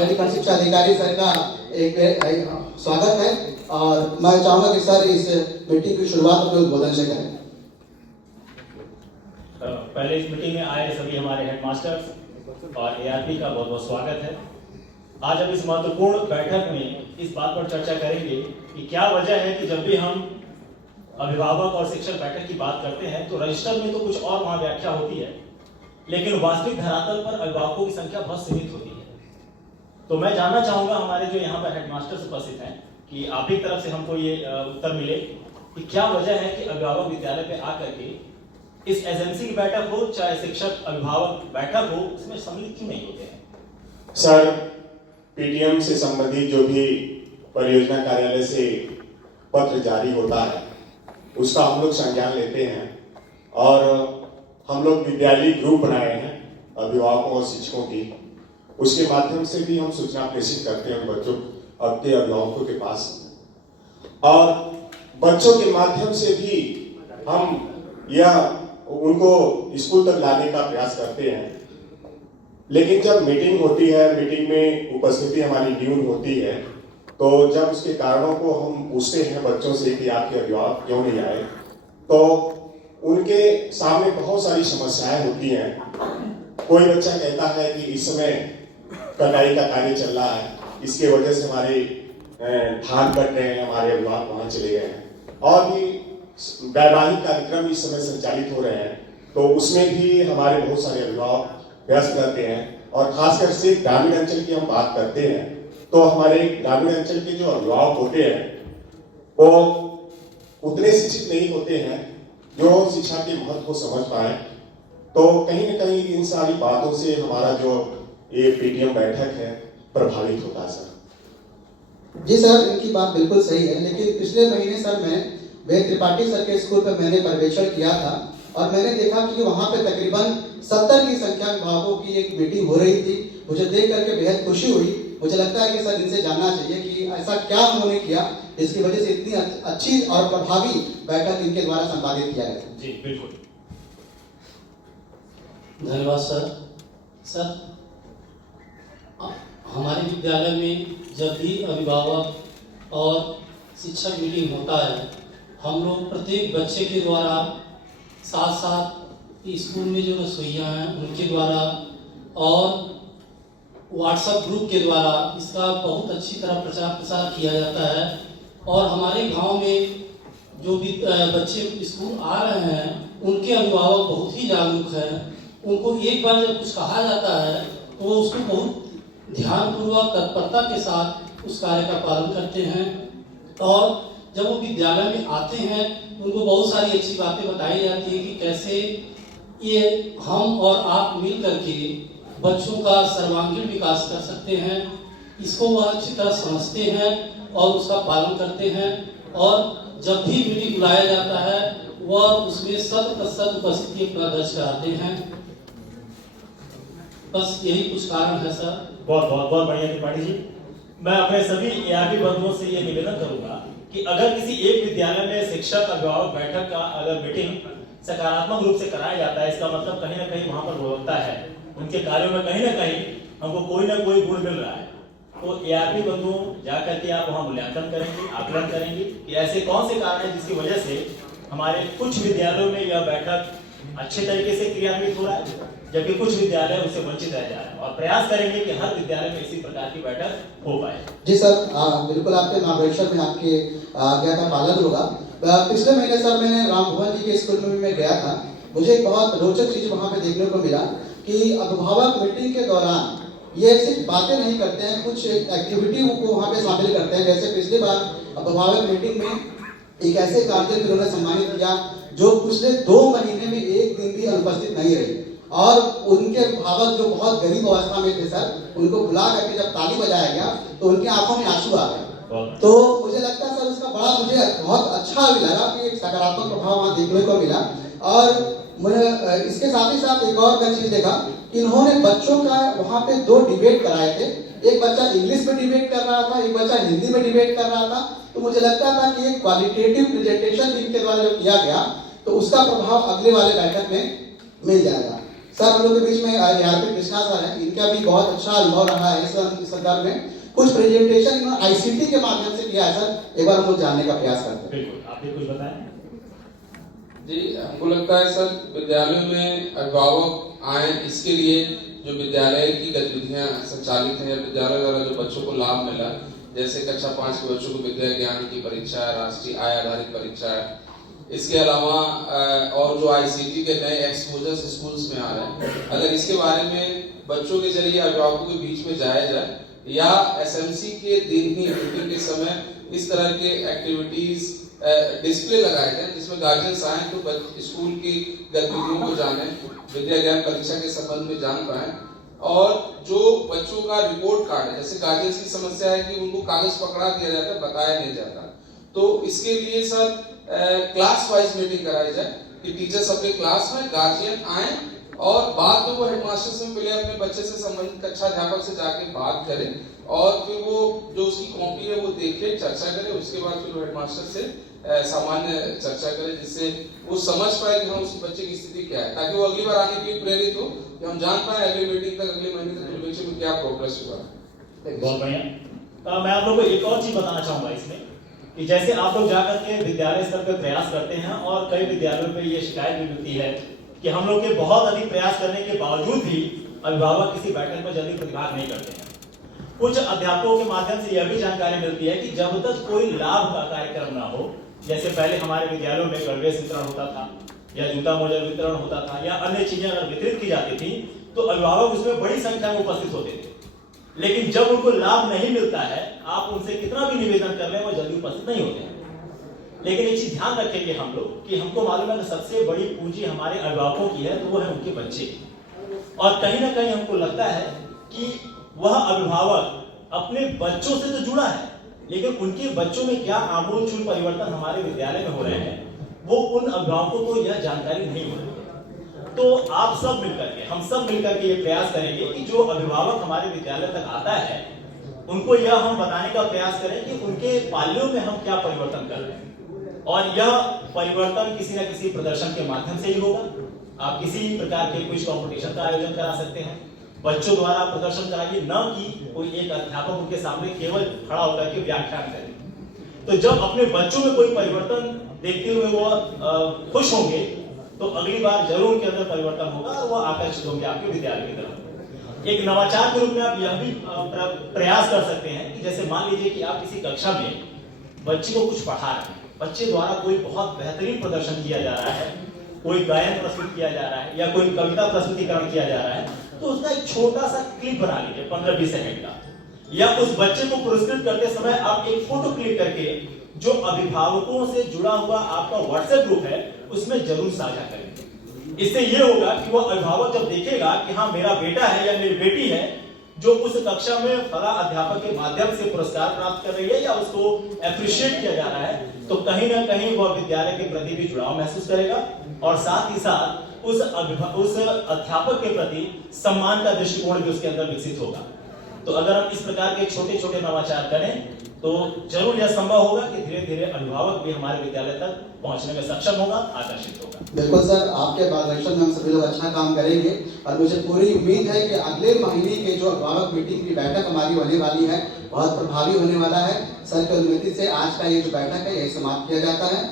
खंड शिक्षा अधिकारी सर का एक स्वागत है और मैं चाहूंगा कि सर इस मीटिंग की शुरुआत अपने उद्बोधन से करें। पहले इस मीटिंग में आए सभी हमारे हेडमास्टर्स और एआरपी का बहुत बहुत स्वागत है। आज हम इस महत्वपूर्ण बैठक में इस बात पर चर्चा करेंगे कि क्या वजह है कि जब भी हम अभिभावक और शिक्षक बैठक की बात करते हैं तो रजिस्टर में तो कुछ और वहाँ व्याख्या होती है, लेकिन वास्तविक धरातल पर अभिभावकों की संख्या बहुत सीमित होती है। तो मैं जानना चाहूंगा हमारे जो यहाँ पर हेडमास्टर्स उपस्थित हैं कि आप ही तरफ से हमको ये उत्तर मिले कि क्या वजह है कि अभिभावक विद्यालय पे आकर के इस एजेंसी की बैठक हो चाहे शिक्षक अभिभावक बैठक हो उसमें सम्मिलित क्यों नहीं होते हैं। सर, पीटीएम से संबंधित जो भी परियोजना कार्यालय से पत्र जारी होता है उसका हम लोग संज्ञान लेते हैं और हम लोग विद्यालय ग्रुप बनाए हैं अभिभावकों और शिक्षकों की, उसके माध्यम से भी हम सूचना प्रेषित करते हैं बच्चों के अभिभावकों के पास और बच्चों के माध्यम से भी हम यह उनको स्कूल तक लाने का प्रयास करते हैं। लेकिन जब मीटिंग होती है, मीटिंग में उपस्थिति हमारी न्यून होती है, तो जब उसके कारणों को हम पूछते हैं बच्चों से कि आपके अभिभावक क्यों नहीं आए, तो उनके सामने बहुत सारी समस्याएं होती हैं। कोई बच्चा कहता है कि इस समय कटाई का कार्य चल रहा है, इसके वजह से हमारे धान कट रहे हैं, हमारे अभिभावक वहां चले गए हैं और भी वैवाहिक कार्यक्रम इस समय संचालित हो रहे हैं, तो उसमें भी हमारे बहुत सारे अभिभावक व्यस्त रहते हैं। और खासकर से ग्रामीण अंचल की हम बात करते हैं तो हमारे ग्रामीण अंचल के जो अभिभावक होते हैं वो उतने शिक्षित नहीं होते हैं जो शिक्षा के महत्व को समझ पाए। तो कहीं न कहीं इन सारी बातों से हमारा जो ये पीटीएम बैठक है प्रभावित होता है। सर जी सर, इनकी बात बिल्कुल सही है, लेकिन पिछले महीने सर मैं वे त्रिपाठी सर के स्कूल पर मैंने पर्यवेक्षण किया था और मैंने देखा कि वहाँ पे तकरीबन 70 की संख्या अभिभावकों की एक मीटिंग हो रही थी। मुझे देख करके बेहद खुशी हुई। मुझे लगता है कि सर इनसे जानना चाहिए कि ऐसा क्या उन्होंने किया जिसकी वजह से इतनी अच्छी और प्रभावी बैठक इनके द्वारा संपादित किया गया। जी बिल्कुल, धन्यवाद सर। सर, हमारे विद्यालय में जब भी अभिभावक और शिक्षक मीटिंग होता है, हम लोग प्रत्येक बच्चे के द्वारा साथ साथ स्कूल में जो रसोइया हैं उनके द्वारा और व्हाट्सएप ग्रुप के द्वारा इसका बहुत अच्छी तरह प्रचार प्रसार किया जाता है। और हमारे गांव में जो भी बच्चे स्कूल आ रहे हैं उनके अभिभावक बहुत ही जागरूक हैं। उनको एक बार जब कुछ कहा जाता है तो वो उसको बहुत ध्यानपूर्वक तत्परता के साथ उस कार्य का पालन करते हैं और जब वो विद्यालय में आते हैं उनको बहुत सारी अच्छी बातें बताई जाती है कि कैसे ये हम और आप मिल करके बच्चों का सर्वांगीण विकास कर सकते हैं। इसको वह अच्छी तरह समझते हैं और उसका पालन करते हैं और जब भी मीटिंग बुलाया जाता है वह उसमें 100% उपस्थिति अपना दर्ज कराते हैं। बस यही कुछ कारण है सर। बहुत बढ़िया त्रिपाठी जी। मैं अपने सभी एआरपी बंधुओं से ये निवेदन करूंगा कि अगर किसी एक विद्यालय में शिक्षक अभिभावक बैठक का अगर मीटिंग सकारात्मक रूप से कराया जाता है, इसका मतलब कहीं ना कहीं वहां पर गुणवत्ता है, उनके कार्यों में कहीं ना कहीं हमको कोई ना कोई गुण मिल रहा है। तो एआरपी बंधुओं जाकर के आप वहां मूल्यांकन करेंगे, आकलन करेंगे कि ऐसे कौन से कारण हैं जिसकी वजह से हमारे कुछ विद्यालयों में यह बैठक अच्छे तरीके से क्रियान्वित हो रहा है जबकि कुछ विद्यालय उससे वंचित रह जा रहे हैं, और प्रयास करेंगे कि हर विद्यालय में इसी प्रकार की बैठक हो पाए। जी सर, बिल्कुल आपके मार्गदर्शन में आपके आज्ञा का पालन होगा। पिछले महीने सर मैंने राम भवन जी के स्कूल में भी मैं गया था। मुझे एक बहुत रोचक चीज वहाँ पे देखने को मिला कि अभिभावक मीटिंग के दौरान ये सिर्फ बातें नहीं करते हैं, कुछ एक्टिविटी को वहाँ पे शामिल करते हैं। जैसे पिछली बार अभिभावक मीटिंग में एक ऐसे गार्जियन को उन्होंने सम्मानित किया जो पिछले 2 महीने में एक दिन भी अनुपस्थित नहीं रही और उनके अभिभावक जो बहुत गरीब अवस्था में थे सर, उनको बुला करके जब ताली बजाया गया तो उनकी आंखों में आंसू आ गए। तो मुझे लगता है सर उसका बड़ा मुझे बहुत अच्छा भी लगा कि एक सकारात्मक प्रभाव वहाँ देखने को मिला। और मुझे इसके साथ ही साथ एक और मैं चीज देखा, इन्होंने बच्चों का वहाँ पे 2 डिबेट कराए थे। एक बच्चा इंग्लिश में डिबेट कर रहा था, एक बच्चा हिंदी में डिबेट कर रहा था। तो मुझे लगता था कि एक क्वालिटेटिव प्रेजेंटेशन इनके द्वारा जो किया गया तो उसका प्रभाव अगले वाले बैठक में मिल जाएगा। सर हम लोग के बीच में ARP कृष्णा सर हैं, इनका भी बहुत अच्छा अनुभव रहा है इस संदर्भ में। कुछ प्रेजेंटेशन इन्होंने ICT के माध्यम से किया है सर, एक बार हम लोग जानने का प्रयास करते हैं। बिल्कुल, आप भी कुछ बताएं। जी, हमको लगता है सर विद्यालयों में अभिभावक आए, इसके लिए जो विद्यालय की गतिविधियां संचालित हैं, विद्यालय द्वारा जो बच्चों को लाभ मिला, जैसे कक्षा 5 के बच्चों को विद्या ज्ञान की परीक्षा है, राष्ट्रीय आय आधारित परीक्षा है, इसके अलावा और जो ICT के नए एक्सपोजर्स स्कूल्स में आ रहे हैं, अगर इसके बारे में बच्चों के जरिए अभिभावकों के बीच में जाया जाए या SMC के दिन ही मीटिंग के समय इस तरह के एक्टिविटीज डिस्प्ले लगाए जाए जिसमें गार्जियंस आए तो स्कूल की गतिविधियों को जाने, विद्या ज्ञान परीक्षा के संबंध में जान पाए, और जो बच्चों का रिपोर्ट कार्ड है, जैसे गार्जियंस की समस्या है कि उनको कागज पकड़ा दिया जाता है, बताया नहीं जाता, तो इसके लिए सर क्लास वाइज मीटिंग कराई जाए कि टीचर्स अपने क्लास में, गार्जियन आए और बाद में वो हेडमास्टर से मिले, अपने बच्चे से संबंधित कक्षा अध्यापक से जाके बात करें और फिर वो जो उसकी कॉपी है वो देखे, चर्चा करे, उसके बाद फिर वो हेडमास्टर से सामान्य चर्चा करे, जिससे वो समझ पाए कि हाँ उस बच्चे की स्थिति क्या है, ताकि वो अगली बार आने के लिए प्रेरित हो, कि हम जान पाए अगली मीटिंग तक, अगले महीने तक बच्चे में क्या प्रोग्रेस हुआ। बहुत बढ़िया। मैं आप लोगों को एक और चीज बताना चाहूंगा इसमें, कि जैसे आप लोग जाकर के विद्यालय स्तर पर प्रयास करते हैं और कई विद्यालयों पे ये शिकायत भी मिलती है कि हम लोग के बहुत अधिक प्रयास करने के बावजूद भी अभिभावक किसी बैठक में जल्दी प्रतिभाग नहीं करते हैं। कुछ अध्यापकों के माध्यम से यह भी जानकारी मिलती है कि जब तक कोई लाभ का कार्यक्रम ना हो, जैसे पहले हमारे विद्यालयों में गणवेश वितरण होता था या जूता मोजा वितरण होता था या अन्य चीजें अगर वितरित की जाती थी तो अभिभावक उसमें बड़ी संख्या में उपस्थित होते थे, लेकिन जब उनको लाभ नहीं मिलता है, आप उनसे कितना भी निवेदन कर लें वो जल्दी उपस्थित नहीं होते हैं। लेकिन एक चीज ध्यान रखेंगे हम लोग कि हमको मालूम है कि सबसे बड़ी पूंजी हमारे अभिभावकों की है, तो वो है उनके बच्चे। और कहीं ना कहीं हमको लगता है कि वह अभिभावक अपने बच्चों से तो जुड़ा है, लेकिन उनके बच्चों में क्या आमूलचूल परिवर्तन हमारे विद्यालय में हो रहे हैं वो उन अभिभावकों को यह जानकारी नहीं हो रही है। तो आप सब मिलकर के, हम सब मिलकर के ये प्रयास करेंगे कि जो अभिभावक हमारे विद्यालय तक आता है उनको यह हम बताने का प्रयास करें कि उनके पालियों में हम क्या परिवर्तन कर रहे हैं, और यह परिवर्तन किसी न किसी प्रदर्शन के माध्यम से ही होगा। आप किसी प्रकार के कुछ कंपटीशन का आयोजन करा सकते हैं, बच्चों द्वारा प्रदर्शन कराइए, न कि कोई एक अध्यापक उनके सामने केवल खड़ा होकर के व्याख्यान करे। तो जब अपने बच्चों में कोई परिवर्तन देखते हुए वो खुश होंगे तो अगली बार जरूर उनके अंदर परिवर्तन होगा और वो आकर्षित होंगे आपके विद्यालय की तरफ। एक नवाचार के रूप में आप यह भी प्रयास कर सकते हैं कि जैसे मान लीजिए कि आप किसी कक्षा में बच्चे को कुछ पढ़ा रहे हैं, बच्चे द्वारा कोई बहुत बेहतरीन प्रदर्शन किया जा रहा है, कोई गायन प्रस्तुत किया जा रहा है या कोई कविता प्रस्तुतिकरण किया जा रहा है, तो उसका एक छोटा सा क्लिप बना लीजिए 15-20 सेकंड का, या उस बच्चे को पुरस्कृत करते समय आप एक फोटो क्लिक करके जो अभिभावकों से जुड़ा हुआ आपका व्हाट्सएप ग्रुप है उसमें जरूर साझा करें। इससे ये होगा कि वो अभिभावक जब देखेगा कि हाँ मेरा बेटा है या मेरी बेटी है जो उस कक्षा में फला अध्यापक के माध्यम से पुरस्कार प्राप्त कर रही है या उसको अप्रिशिएट किया जा रहा है, तो कहीं ना कहीं वह विद्यालय के प्रति भी जुड़ाव महसूस करेगा और साथ ही साथ उस अध्यापक के प्रति सम्मान का दृष्टिकोण भी उसके अंदर विकसित होगा। तो अगर हम इस प्रकार के छोटे छोटे नवाचार करें तो जरूर यह संभव होगा कि धीरे धीरे अभिभावक भी हमारे विद्यालय तक पहुंचने में सक्षम होगा, आकर्षित होगा। बिल्कुल सर, आपके मार्गदर्शन में हम सभी लोग अच्छा काम करेंगे और मुझे पूरी उम्मीद है कि अगले महीने के जो अभिभावक मीटिंग की बैठक हमारी होने वाली है बहुत प्रभावी होने वाला है। सर की अनुमति से आज का ये जो बैठक है ये समाप्त किया जाता है।